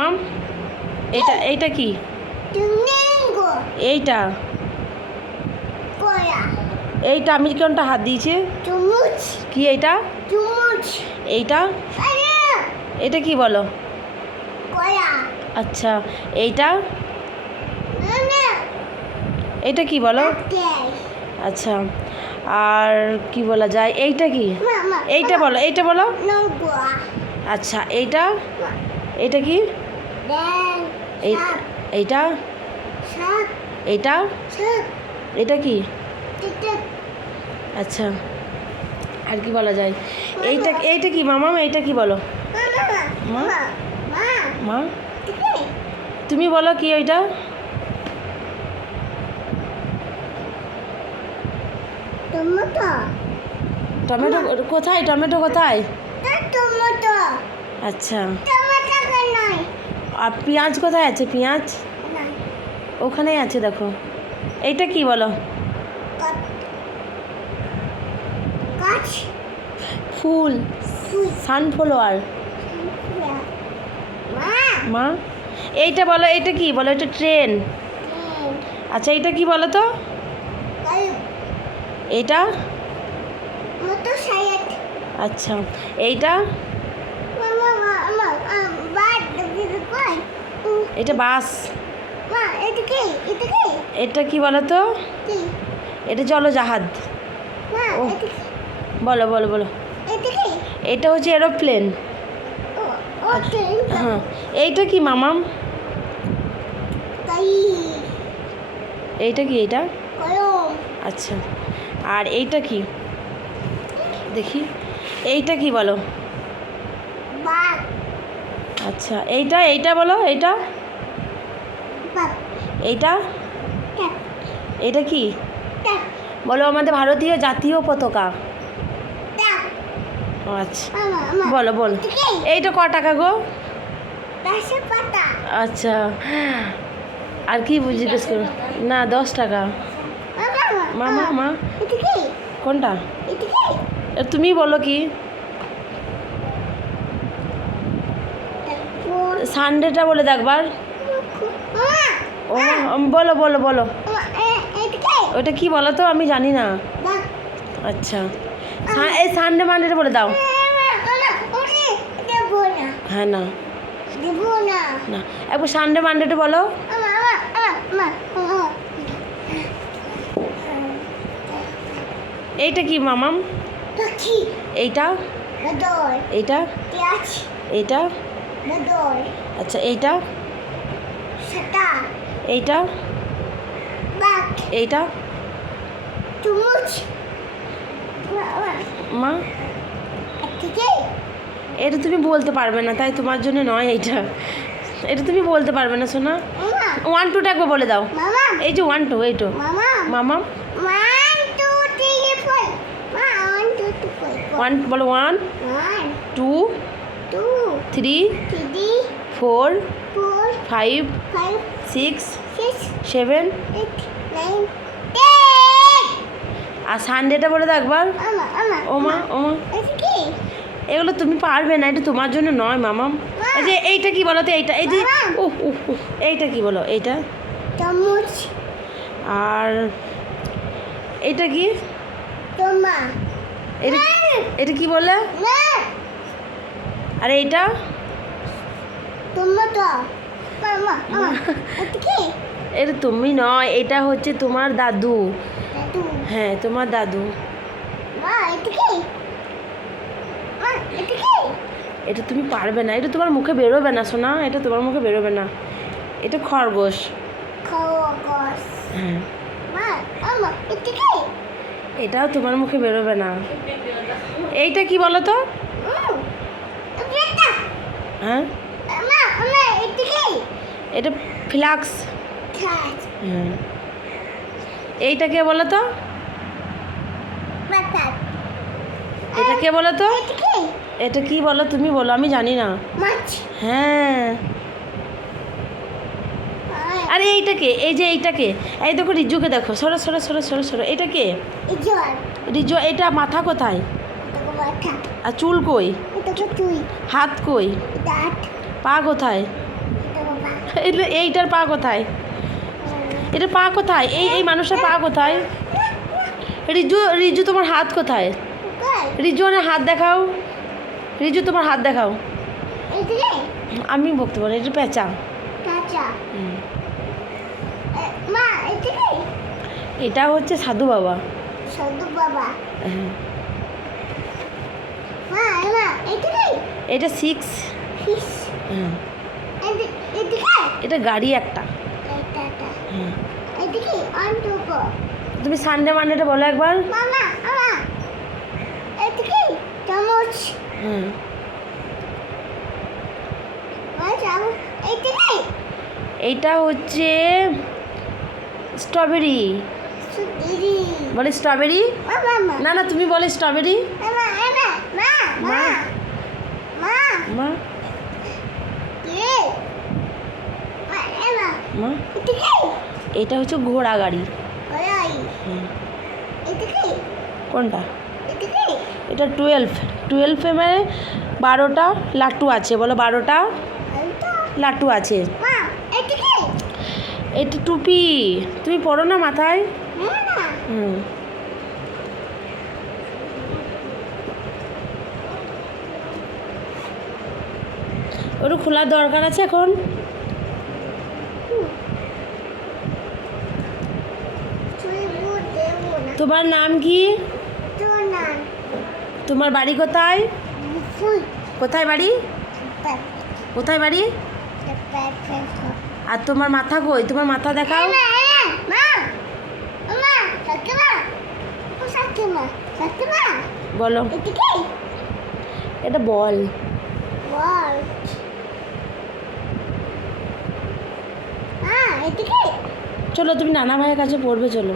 মাম এইটা কি? এইটা এইটা আমি কোনটা হাত দিয়েছি? কি এইটা? এইটা এটা কি বলো? আচ্ছা এইটা এটা কি বলো? আচ্ছা আর কি বলা যায়? এইটা কি? এইটা বলো, এইটা বলো। আচ্ছা এইটা এটা কি? এইটা এইটা এটা কি? আচ্ছা আর কি বলা যায়? এইটা কি মামা? এইটা কি বলো? মা তুমি বলো কি ওইটা? টমেটো কোথায়? টমেটো কোথায়? আচ্ছা আর পেঁয়াজ কোথায় আছে? পেঁয়াজ ওখানেই আছে, দেখো। এইটা কি বলো? ফুল, সানফ্লাওয়ার। মা এইটা বলো, এইটা কি বলো? এটা ট্রেন। আচ্ছা এইটা কি বলো তো? এইটা আচ্ছা এইটা এটা বাস। এটা কি বলো তো? এটা জলজাহাজ। বলো বলো বলো। এটা হচ্ছে এরোপ্লেন। হ্যাঁ এইটা কি মামাম? এইটা কি? এইটা আচ্ছা আর এইটা কি দেখি? এইটা কি বলো? আচ্ছা এইটা বলো। এইটা এটা কি বলো? আমাদের ভারতীয় জাতীয় পতাকা। আচ্ছা বলো বলো। এইটা ক টাকা গো? আচ্ছা আর কি জিজ্ঞেস করো? না 10 টাকা। মা কোনটা? তুমি বলো কি? সানডেটা বলে দেখবার। ও বলো বলো বলো। ওটা কি বলো তো? আমি জানি না। আচ্ছা এই সানডে মানডেটা বলে দাও। হ্যাঁ না না একবার সানডে মানডেটা বলো। এইটা কি মামাম? এইটা এইটা এইটা আচ্ছা এইটা এইটা এইটা মা এটা তুমি বলতে পারবে না, তাই তোমার জন্য নয়। এটা তুমি বলতে পারবে না সোনা। 1 2 একবার বলে দাও। এই যে 1 2 এইটো মামা 1 বলো। 1 2 3 4 5 6 7 আর সানডেটা বলে দাও একবার। ওমা এগুলো তুমি পারবে না, এটা তোমার জন্য নয় মামাম। এই যে এইটা কি বলো তো? এইটা এই যে এইটা কি বলো? এইটা আর এইটা কি? এটা কি বলে? আর এইটা এটা তুমি নয়, এটা হচ্ছে তোমার দাদু। হ্যাঁ তোমার দাদু। এটা তুমি পারবে না, এটা তোমার মুখে বেরোবে না সোনা, এটা তোমার মুখে বেরোবে না। এটা খরগোশ। হ্যাঁ এটাও তোমার মুখে বেরোবে না। এইটা কি বলো তো? হ্যাঁ এটা ফ্লাক্স। হ্যাঁ এইটা কে বলো তো? এটা কে বলো তো? এটা কি বলো? তুমি বলো, আমি জানি না। হ্যাঁ আরে এইটাকে, এই যে এইটাকে, এই দেখো রিজুকে দেখো, সরো সরো সরো সরো সরো। এটা কে? রিজু। এটা মাথা কোথায়? আর চুল কই? হাত কই? পা কোথায়? এইটার পা কোথায়? এটা পা কোথায়? এই মানুষটার পা কোথায়? রিজু, রিজু তোমার হাত কোথায়? রিজু অনেক হাত দেখাও। রিজু তোমার হাত দেখাও। আমি বলতে পারি এটা পেঁচা। এটা হচ্ছে সাধু বাবা। সাধু বাবা। এটা 6। এটা গাড়ি একটা। তুমি সানডে মানডেটা বলো একবার। চামচ। এইটা হচ্ছে স্ট্রবেরি। বলে স্ট্রবেরি। না না তুমি বলে স্ট্রবেরি। মা মা মা এটা হচ্ছে ঘোড়া গাড়ি। কোনটা? এটা 12 মানে 12টা লাট্টু আছে। বলো 12টা লাট্টু আছে। এটা টুপি। তুমি পরো না মাথায়? ওটা খোলার দরকার আছে এখন। তোমার নাম কি? তোমার বাড়ি কোথায়? কোথায় বাড়ি? কোথায় বাড়ি? আর তোমার মাথা কই? তোমার মাথা দেখাও। বলো। এটা বল। চলো তুমি নানা ভাইয়ের কাছে পড়বে, চলো।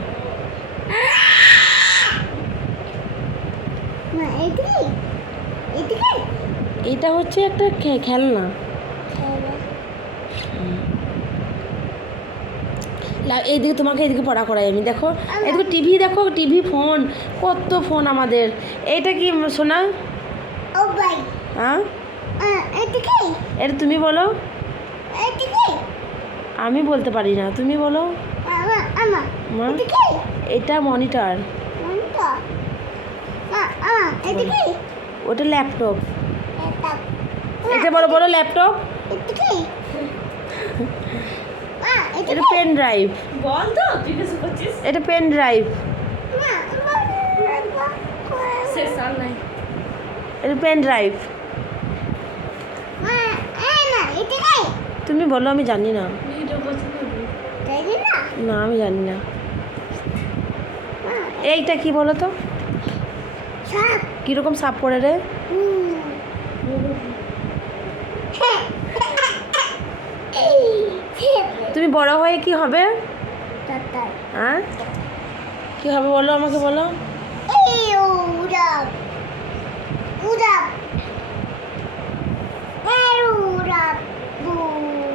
এটা হচ্ছে একটা খেলনা। এইদিকে তোমাকে এইদিকে পড়া করাই আমি। দেখো এদিকে টিভি, দেখো টিভি, ফোন, কত ফোন আমাদের। এইটা কি শোনা? হ্যাঁ এটা তুমি বলো। আমি বলতে পারি না, তুমি বলো। মা এটা মনিটর। ওটা ল্যাপটপ। এটা বলো, বলো ল্যাপটপ। এটা পেন ড্রাইভ। বল তো জিজ্ঞেস করছিস। এটা পেন ড্রাইভ। এটা পেন ড্রাইভ। তুমি বলো, আমি জানি না। না আমি জানি না। এইটা কি বলো তো? কিরকম সাপ করে রে? তুমি বড় হয়ে কি হবে? হ্যাঁ কি হবে বলো, আমাকে বলো।